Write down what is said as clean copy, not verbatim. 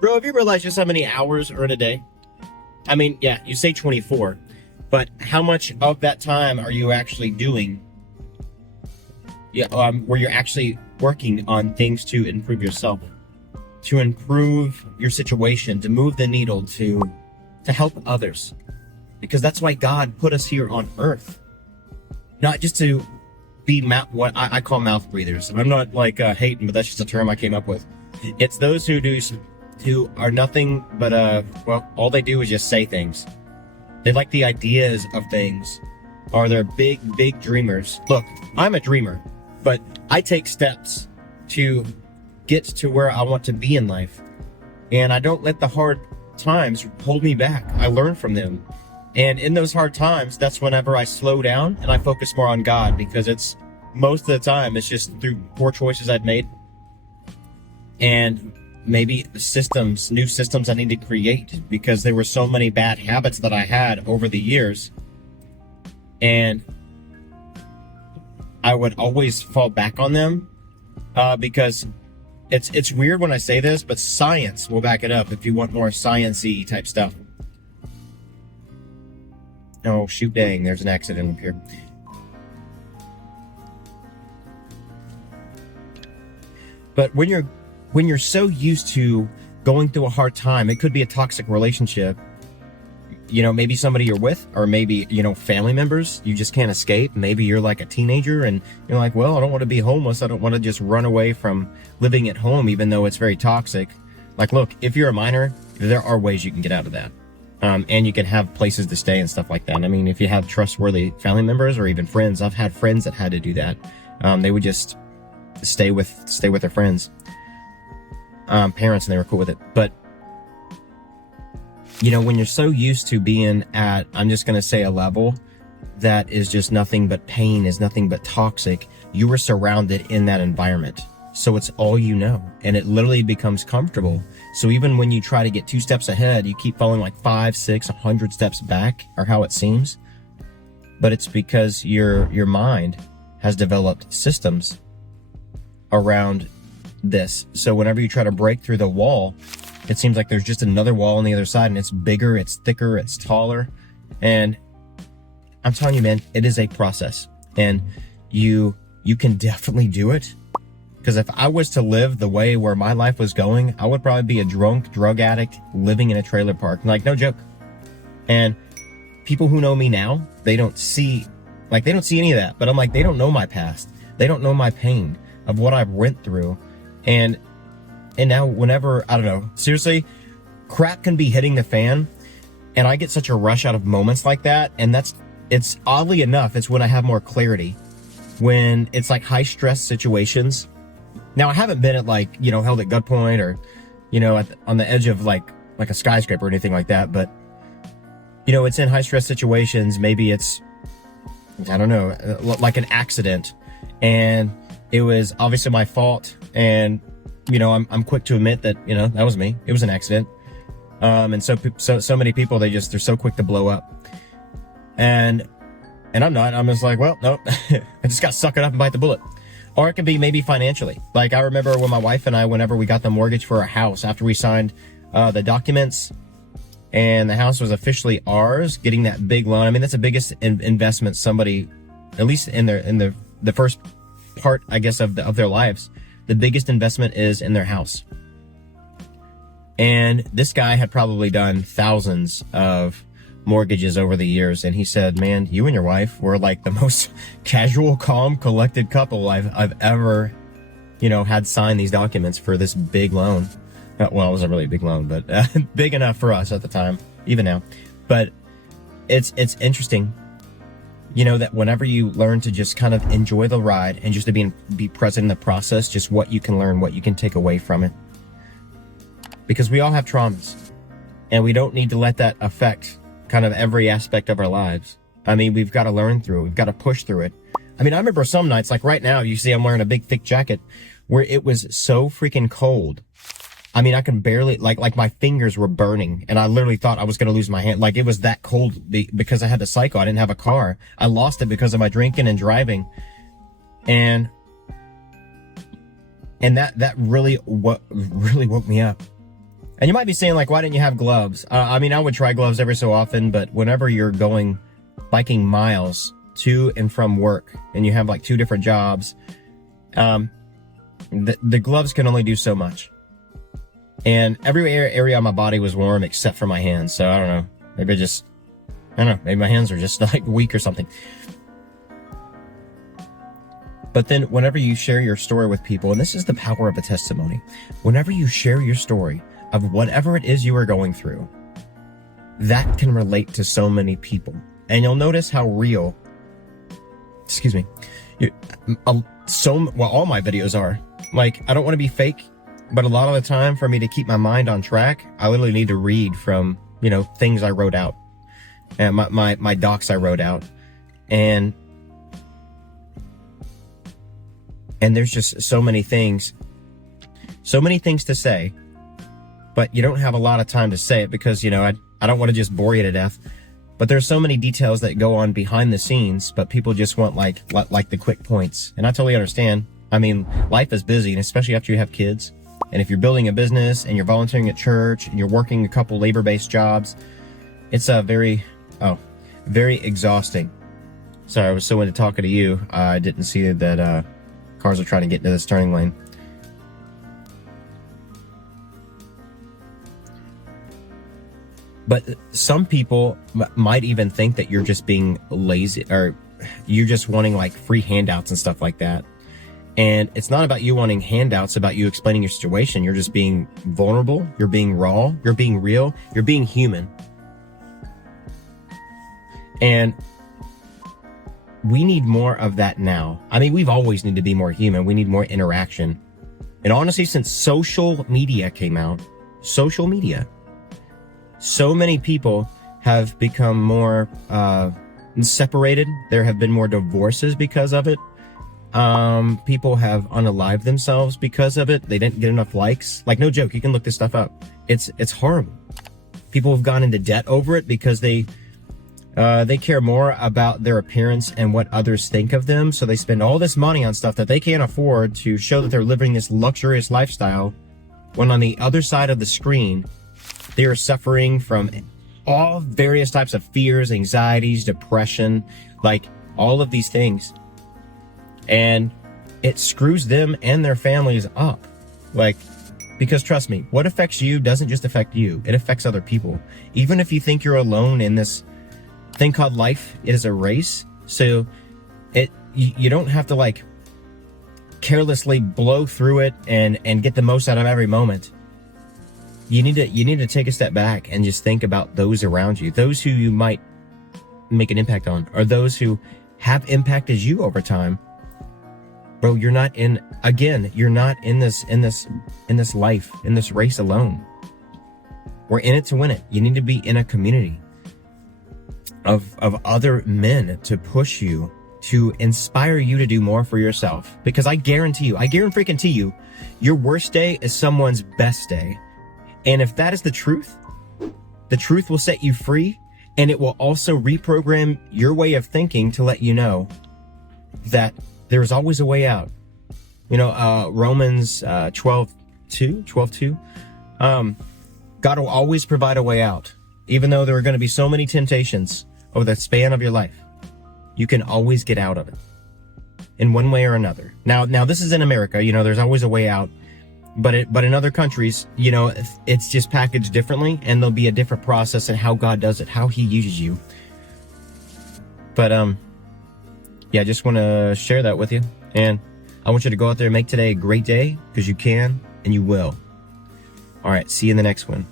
Bro, have you realized just how many hours are in a day? I mean, yeah, you say 24, but how much of that time are you actually doing? Yeah, where you're actually working on things to improve yourself, to improve your situation, to move the needle, to help others, because that's why God put us here on Earth, not just to be what I call mouth breathers. And I'm not like hating, but that's just a term I came up with. It's those who are nothing but well, all they do is just say things. They like the ideas of things, or they're big dreamers. Look, I'm a dreamer, but I take steps to get to where I want to be in life, and I don't let the hard times hold me back. I learn from them, and in those hard times, that's whenever I slow down and I focus more on God, because it's most of the time it's just through poor choices I've made, and maybe new systems I need to create, because there were so many bad habits that I had over the years, and I would always fall back on them, because it's weird when I say this, but science will back it up if you want more science-y type stuff. Oh, shoot, dang, there's an accident up here. But when you're so used to going through a hard time, it could be a toxic relationship, maybe somebody you're with, or maybe, family members you just can't escape. Maybe you're like a teenager and you're like, well, I don't want to be homeless. I don't want to just run away from living at home, even though it's very toxic. Like, look, if you're a minor, there are ways you can get out of that. And you can have places to stay and stuff like that. I mean, if you have trustworthy family members or even friends, I've had friends that had to do that. They would just stay with their friends, parents, and they were cool with it. But when you're so used to being at, I'm just going to say, a level that is just nothing but pain, is nothing but toxic, you were surrounded in that environment. So it's all you know, and it literally becomes comfortable. So even when you try to get 2 steps ahead, you keep falling like 5, 6, 100 steps back, or how it seems. But it's because your mind has developed systems around this. So whenever you try to break through the wall, it seems like there's just another wall on the other side, and it's bigger, it's thicker, it's taller. And I'm telling you, man, it is a process, and you can definitely do it. Because if I was to live the way where my life was going, I would probably be a drug addict living in a trailer park. Like, no joke. And people who know me now, they don't see any of that. But I'm like, they don't know my past. They don't know my pain of what I've went through. And now whenever, I don't know, seriously, crap can be hitting the fan, and I get such a rush out of moments like that. And it's oddly enough, it's when I have more clarity, when it's like high stress situations. Now, I haven't been at held at gunpoint, or, on the edge of like a skyscraper or anything like that. But, it's in high stress situations. Maybe it's, I don't know, like an accident, and it was obviously my fault. And, I'm quick to admit that, that was me. It was an accident. And so many people, they're so quick to blow up. And I'm not. I'm just like, well, no, I just got to suck it up and bite the bullet. Or it could be maybe financially. Like, I remember when my wife and I, whenever we got the mortgage for our house, after we signed the documents and the house was officially ours, getting that big loan. I mean, that's the biggest investment somebody, at least in the first part, I guess, of their lives, the biggest investment is in their house. And this guy had probably done thousands of mortgages over the years, and he said, man, you and your wife were like the most casual, calm, collected couple I've ever had sign these documents for this big loan. Well, it wasn't really a big loan, but big enough for us at the time, even now. But it's interesting, that whenever you learn to just kind of enjoy the ride and just to be present in the process, just what you can learn, what you can take away from it. Because we all have traumas, and we don't need to let that affect kind of every aspect of our lives. I mean, we've got to learn through it. We've got to push through it. I mean, I remember some nights, like right now, you see I'm wearing a big thick jacket, where it was so freaking cold. I mean, I can barely, like my fingers were burning, and I literally thought I was going to lose my hand. Like, it was that cold because I had to cycle. I didn't have a car. I lost it because of my drinking and driving. And that really woke me up. And you might be saying, like, why didn't you have gloves? I mean, I would try gloves every so often, but whenever you're going biking miles to and from work and you have like 2 different jobs, the gloves can only do so much. And every area on my body was warm except for my hands. So I don't know. Maybe my hands are just like weak or something. But then whenever you share your story with people, and this is the power of a testimony, whenever you share your story of whatever it is you are going through, that can relate to so many people. And you'll notice how real, all my videos are. Like, I don't want to be fake, but a lot of the time for me to keep my mind on track, I literally need to read from, things I wrote out and my docs I wrote out. And there's just so many things to say, but you don't have a lot of time to say it because, I don't want to just bore you to death, but there's so many details that go on behind the scenes, but people just want like the quick points. And I totally understand. I mean, life is busy, and especially after you have kids. And if you're building a business and you're volunteering at church and you're working a couple labor-based jobs, it's very exhausting. Sorry, I was so into talking to you. I didn't see that cars are trying to get into this turning lane. But some people might even think that you're just being lazy, or you're just wanting like free handouts and stuff like that. And it's not about you wanting handouts, about you explaining your situation. You're just being vulnerable. You're being raw. You're being real. You're being human. And we need more of that now. I mean, we've always needed to be more human. We need more interaction. And honestly, since social media came out, so many people have become more separated. There have been more divorces because of it. People have unalived themselves because of it. They didn't get enough likes. Like, no joke, you can look this stuff up. It's horrible. People have gone into debt over it because they care more about their appearance and what others think of them. So they spend all this money on stuff that they can't afford to show that they're living this luxurious lifestyle, when on the other side of the screen, they are suffering from all various types of fears, anxieties, depression, like all of these things. And it screws them and their families up. Like, because trust me, what affects you doesn't just affect you, it affects other people. Even if you think you're alone in this thing called life, it is a race. So you don't have to like carelessly blow through it and get the most out of every moment. You need to take a step back and just think about those around you, those who you might make an impact on, or those who have impacted you over time. Bro, you're not in this life, in this race alone. We're in it to win it. You need to be in a community of other men to push you, to inspire you to do more for yourself. Because I guarantee you, your worst day is someone's best day. And if that is the truth will set you free, and it will also reprogram your way of thinking to let you know that there is always a way out. Romans 12:2. God will always provide a way out. Even though there are going to be so many temptations over the span of your life, you can always get out of it in one way or another. Now this is in America, there's always a way out. But in other countries, it's just packaged differently, and there'll be a different process in how God does it, how he uses you. But I just want to share that with you. And I want you to go out there and make today a great day, because you can and you will. All right, see you in the next one.